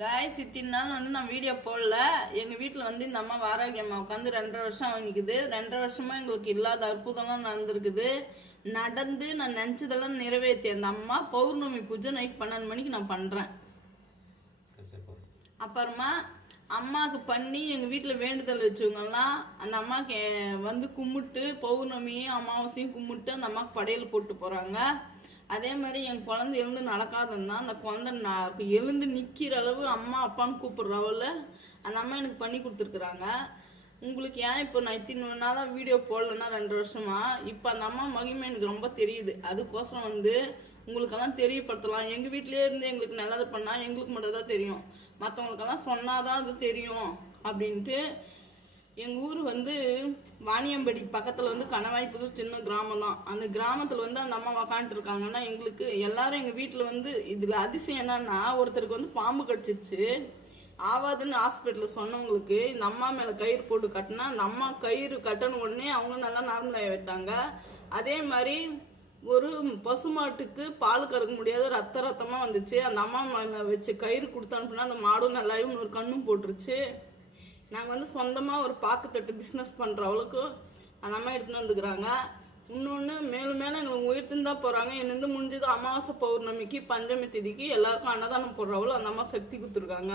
Guys இத்தனை நாள் நான் வீடியோ போடல. எங்கள் வீட்டில் இந்த அம்மா ஆரோக்கியம்மா உட்காந்து 2.5 வருஷம் ஆகிக்குது. 2.5 வருஷமாக எங்களுக்கு இல்லாத அற்புதம்லாம் நடந்திருக்குது. நடந்து நான் நினச்சதெல்லாம் நிறைவேற்றி அந்த அம்மா பௌர்ணமி பூஜை நைட் 12 மணிக்கு நான் பண்ணுறேன். அப்புறமா அம்மாவுக்கு பண்ணி எங்கள் வீட்டில் வேண்டுதல் வச்சவங்கலாம் அந்த அம்மாவுக்கு கும்பிட்டு பௌர்ணமியும் அமாவாசையும் கும்பிட்டு அந்த அம்மாவுக்கு படையல் போட்டு போகிறாங்க. அதே மாதிரி என் குழந்தை எழுந்து நடக்காதுன்னா அந்த குழந்தை எழுந்து நிற்கிற அளவு அம்மா அப்பான்னு கூப்பிட்றவள அந்த அம்மா எனக்கு பண்ணி கொடுத்துருக்குறாங்க. உங்களுக்கு ஏன் இப்போ நான் இத்தனை நாளாக வீடியோ போடலன்னா 2 வருஷமா இப்போ அந்த அம்மா மகிமை எனக்கு ரொம்ப தெரியுது. அதுக்கோசரம் உங்களுக்கெல்லாம் தெரியப்படுத்தலாம். எங்கள் வீட்டிலே இருந்து எங்களுக்கு நல்லது பண்ணால் எங்களுக்கு மட்டும் தான் தெரியும், மற்றவங்களுக்கெல்லாம் சொன்னாதான் அது தெரியும் அப்படின்ட்டு. எங்கள் ஊர் வாணியம்படி பக்கத்தில் கணவாய் புது சின்ன கிராமம் தான். அந்த கிராமத்தில் அந்த அம்மா உக்காந்துட்டு இருக்காங்கன்னா எங்களுக்கு எல்லாரும் எங்கள் வீட்டில் இதில் அதிசயம் என்னன்னா, ஒருத்தருக்கு பாம்பு கடிச்சிச்சு ஆவாதுன்னு ஹாஸ்பிட்டலில் சொன்னவங்களுக்கு இந்த அம்மா மேலே கயிறு போட்டு கட்டினா அந்த அம்மா கயிறு கட்டணும் உடனே அவங்க நல்லா நார்மலாக விட்டாங்க. அதே மாதிரி ஒரு பசுமாட்டுக்கு பால் கறக்க முடியாத ரத்தமாக வந்துச்சு. அந்த அம்மா வச்சு கயிறு கொடுத்து அனுப்புனா அந்த மாடும் நல்லாவும் ஒரு கண்ணும் போட்டுருச்சு. நாங்கள் சொந்தமாக ஒரு பாக்குத்தட்டு பிஸ்னஸ் பண்ணுற அவளுக்கு அந்த அம்மா எடுத்துன்னு வந்துக்கிறாங்க. இன்னொன்று மேலும் மேலும் எங்களுக்கு உயர்த்துன்னு தான் போகிறாங்க. என்னந்து முடிஞ்சது அமாவாசை பௌர்ணமிக்கு பஞ்சமி திதிக்கு எல்லாருக்கும் அன்னதானம் போடுறவளும் அந்த அம்மா சக்தி கொடுத்துருக்காங்க.